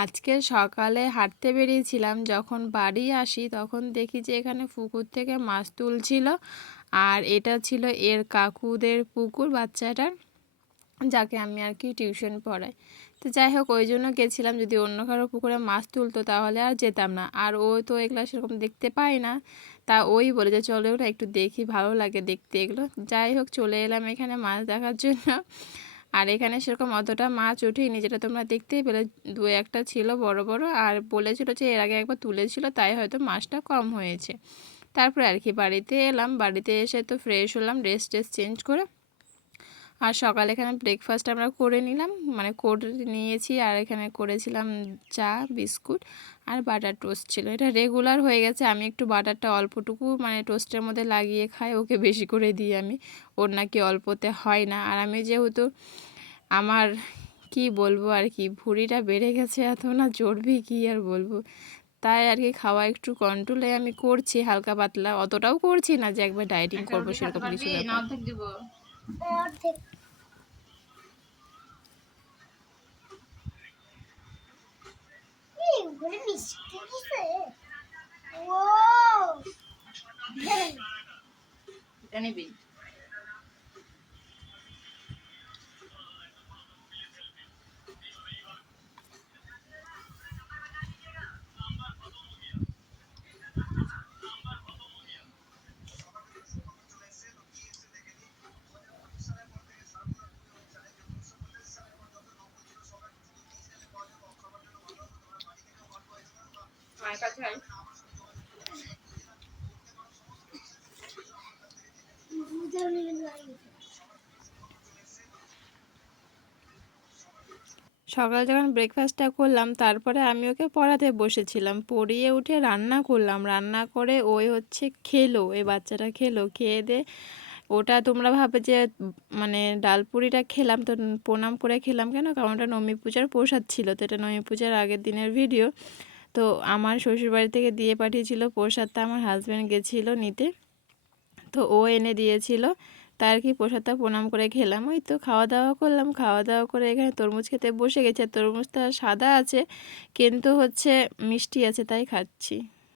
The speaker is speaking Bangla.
আজকে সকালে হাঁটতে বেরিয়েছিলাম, যখন বাড়ি আসি তখন দেখি যে এখানে পুকুর থেকে মাছ তুলছিল। আর এটা ছিল এর কাকুদের পুকুর, বাচ্চাটার, যাকে আমি আর কি টিউশন পড়াই। তো যাই হোক, ওই জন্য গেছিলাম। যদি অন্য কারো পুকুরে মাছ তুলতো তাহলে আর যেতাম না। আর ও তো এগুলো সেরকম দেখতে পায় না, তা ওই বলে যে চলো ওটা একটু দেখি, ভালো লাগে দেখতে এগুলো। যাই হোক, চলে এলাম এখানে মাছ দেখার জন্য। আর এখানে সেরকম অতটা মাছ ওঠেনি, যেটা তোমরা দেখতেই পেলে। দু একটা ছিল বড় বড়, আর বলেছিল যে এর আগে একবার তুলেছিল, তাই হয়তো মাছটা কম হয়েছে। তারপরে আর কি বাড়িতে এলাম। বাড়িতে এসে তো ফ্রেশ হলাম, ড্রেস চেঞ্জ করে। আর সকালে এখানে ব্রেকফাস্ট আমরা করে নিলাম, মানে করে নিয়েছি। আর এখানে করেছিলাম চা, বিস্কুট আর বাটার টোস্ট ছিল। এটা রেগুলার হয়ে গেছে। আমি একটু বাটারটা অল্পটুকু মানে টোস্টের মধ্যে লাগিয়ে খাই, ওকে বেশি করে দিই আমি। ওর নাকি অল্পতে হয় না। আর আমি যেহেতু আমার কি বলবো আর কি, ভুঁড়িটা বেড়ে গেছে এত, না চর্বি কি আর বলবো, তাই আর কি খাওয়া একটু কন্ট্রোলে আমি করছি, হালকা পাতলা। অতটাও করছি না যে একবার ডায়েটিং করবো, সেরকম কিছু ব্যাপার। সকালে যখন ব্রেকফাস্টটা করলাম, তারপরে আমি ওকে পড়াতে বসেছিলাম। পড়িয়ে উঠে রান্না করলাম। রান্না করে ওই হচ্ছে খেলো, এই বাচ্চাটা খেলো। খেয়ে দে ওটা তোমরা ভাবে যে মানে ডালপুরিটা খেলাম তো প্রণাম করে খেলাম কেন, কারণ ওটা নবমী পূজার প্রসাদ ছিল। তো এটা নবমী পূজার আগের দিনের ভিডিও। তো আমার শ্বশুরবাড়ি থেকে দিয়ে পাঠিয়েছিল প্রসাদটা, আমার হাজব্যান্ড গেছিলো নিতে, তো ও এনে দিয়েছিল। তার কি প্রসাদটা প্রণাম করে খেলাম। ওই তো খাওয়া দাওয়া করলাম। খাওয়া দাওয়া করে এখানে তরমুজ খেতে বসে গেছে। তরমুজটা সাদা আছে কিন্তু হচ্ছে মিষ্টি আছে, তাই খাচ্ছি।